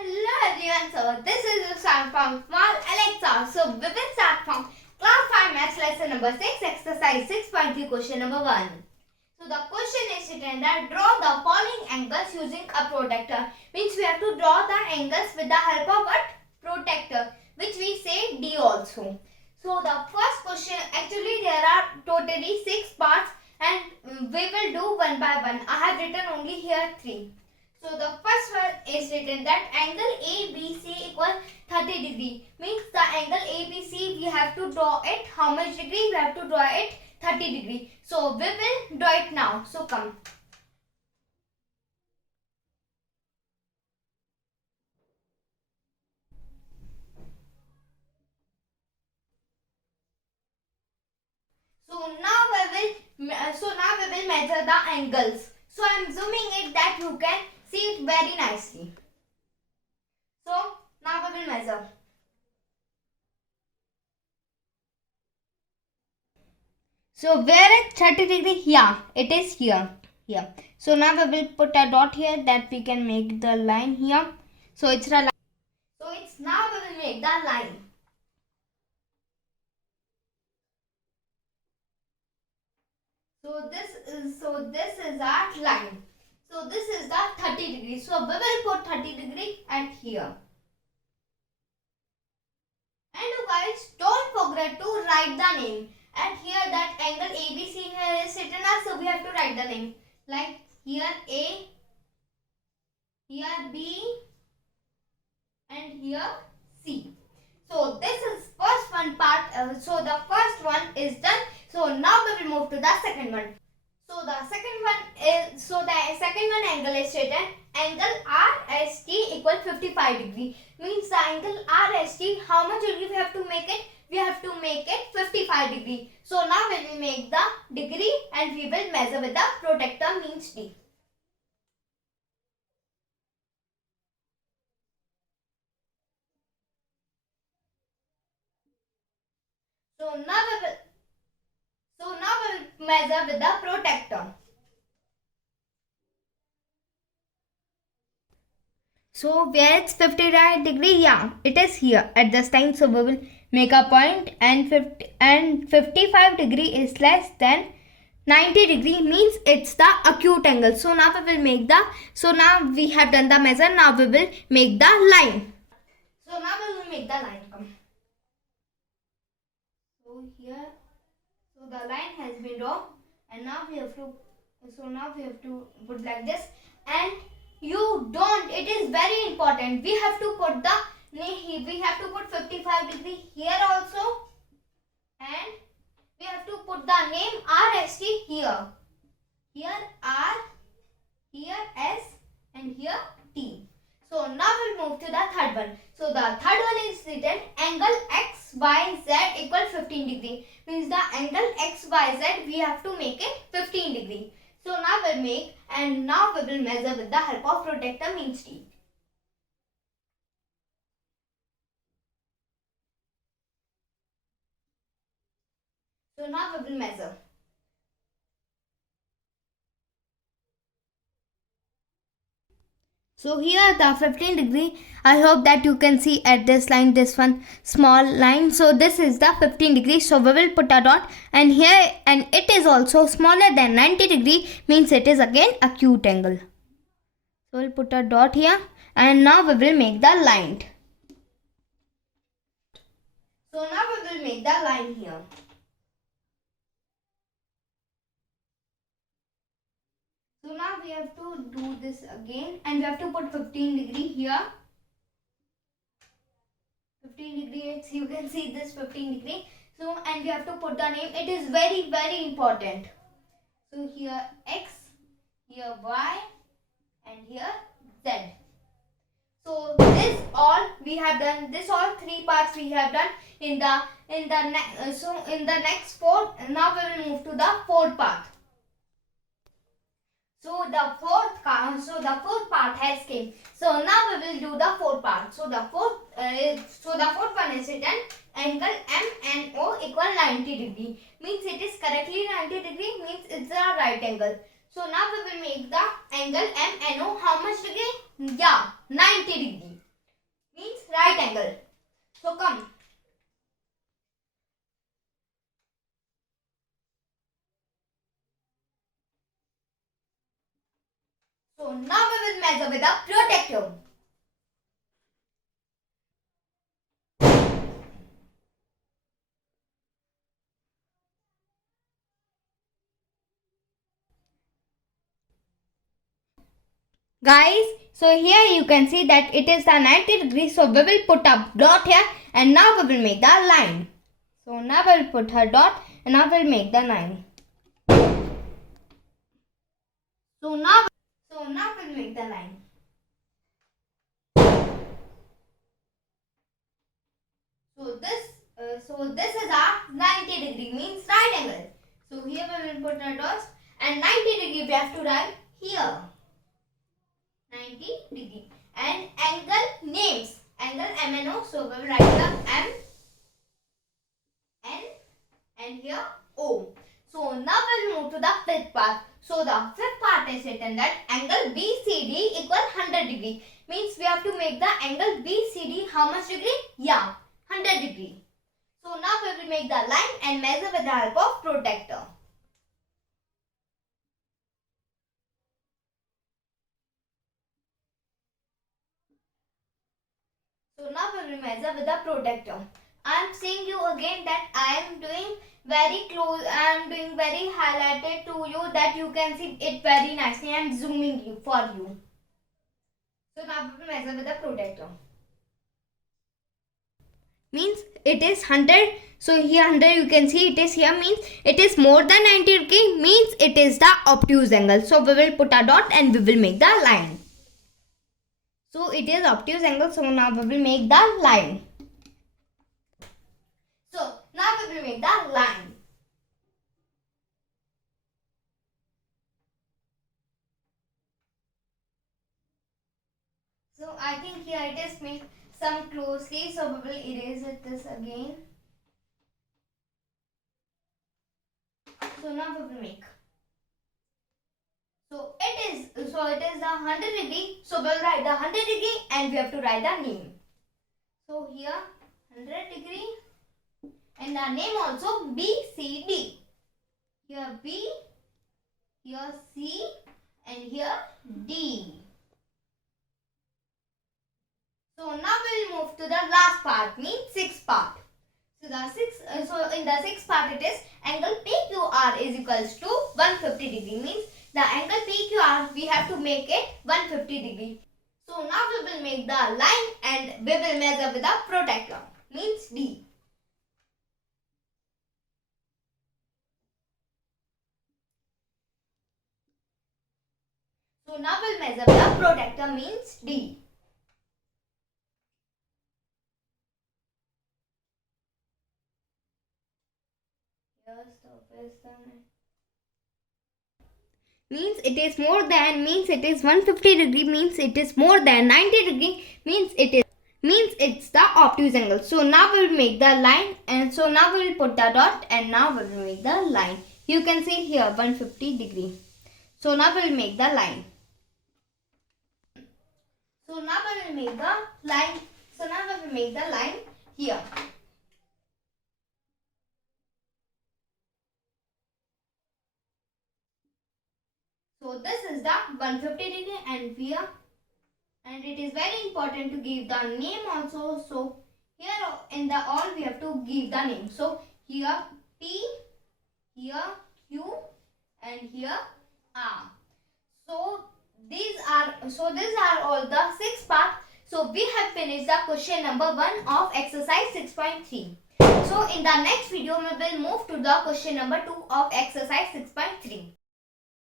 Hello everyone, so this is the start from Small Alexa. So we will start from class 5 maths lesson number 6, exercise 6.3, question number 1. So the question is written that draw the following angles using a protractor. Means we have to draw the angles with the help of a protractor, which we say D also. So the first question, actually there are totally 6 parts and we will do one by one. I have written only here 3. So the first one is written that angle ABC equal 30 degree. Means the angle ABC we have to draw it. How much degree? We have to draw it 30 degree. So we will draw it now. So come. So now we will measure the angles. So I am zooming it that you can see it very nicely. So now we will measure. So where is 30 degree? Yeah, it is here. Here. So now we will put a dot here that we can make the line here. So it's a line. So it's now we will make the line. So this is our line. So this is the 30 degree. So we will put 30 degree at here. And you guys don't forget to write the name. And here that angle ABC here is written as, so we have to write the name. Like here A, here B, and here C. So this is first one part. So the first one is done. So now we will move to the second one. So the second one angle is written angle RST equal 55 degree. Means the angle RST, how much degree we have to make it? We have to make it 55 degree. So now we will make the degree and we will measure with the protractor, means D. So now we will measure with the protractor. So where it's 55 degree, yeah, it is here at this time. So we will make a point and 55 degree is less than 90 degree, means it's the acute angle. So now we will make the, so now we have done the measure. Now we will make the line. So now we will make the line. Come. So here, so the line has been drawn, and now we have to, put like this. And you don't, it is very important, we have to put the, we have to put 55 degree here also, and we have to put the name RST here. Here R, here S, and here T. So now we'll move to the third one. So the third one is written angle XYZ equal 15 degree. Means the angle XYZ we have to make it 15 degree. So now we'll make, and now we will measure with the help of protractor, means T. So now we will measure. So here the 15 degree, I hope that you can see at this line, this one small line. So this is the 15 degree. So we will put a dot, and here, and it is also smaller than 90 degree, means it is again acute angle. So we'll put a dot here, and now we will make the line. So now we will make the line here. So now we have to do this again, and we have to put 15 degree here. 15 degree, you can see this 15 degree. So, and we have to put the name. It is very, very important. So here X, here Y, and here Z. So this all we have done. This all 3 parts we have done in the next 4. Now we will move to the fourth part. So the fourth part has came. So now we will do the fourth part. So the fourth one is written angle MNO equal 90 degree. Means it is correctly 90 degree. Means it's a right angle. So now we will make the angle MNO how much degree? Yeah, 90 degree. measure with a protractor. Guys, so here you can see that it is the 90 degrees. So we will put a dot here and now we will make the line. So now we will put her dot and now we will make the line. So now we will make the line. So this is our 90 degree means right angle. So here we will put our dots and 90 degree we have to write here. 90 degree and angle names, angle MNO, so we will write the M, N and here O. So now we will move to the fifth part. So the fifth part is written that angle BCD equal 100 degree, means we have to make the angle BCD how much degree? Yeah, 100 degree. So now we will make the line and measure with the help of protractor. So now we will measure with the protractor. I am saying you again that I am doing very close, I am doing very highlighted to you that you can see it very nicely. I am zooming you for you. So now we will measure with the protractor. Means it is 100. So here 100 you can see it is here, means it is more than 90 degree, means it is the obtuse angle. So we will put a dot and we will make the line. So it is obtuse angle. So now we will make the line. So now we will make the line. So I think here it is made some closely. So we will erase this again. So now we will make. So it is the 100 degree. So we will write the 100 degree and we have to write the name. So here 100 degree and the name also BCD. Here B, here C and here D. So now we will move to the last part, means sixth part. So in the sixth part it is angle PQR is equals to 150 degree, means the angle PQR we have to make it 150 degree. So now we will make the line and we will measure with the protractor, means D. So now we will measure with the protractor, means D. Means it is more than, means it is 150 degree, means it is more than 90 degree, means it's the obtuse angle. So now we will make the line and so now we will put the dot and now we will make the line. You can see here 150 degree. So now we will make the line. So now we will make the line. So now we will make the line here. So this is the 150 degree and here, and it is very important to give the name also. So here in the all we have to give the name. So here P, here Q and here R. So these are all the 6 parts. So we have finished the question number 1 of exercise 6.3. So in the next video we will move to the question number 2 of exercise 6.3.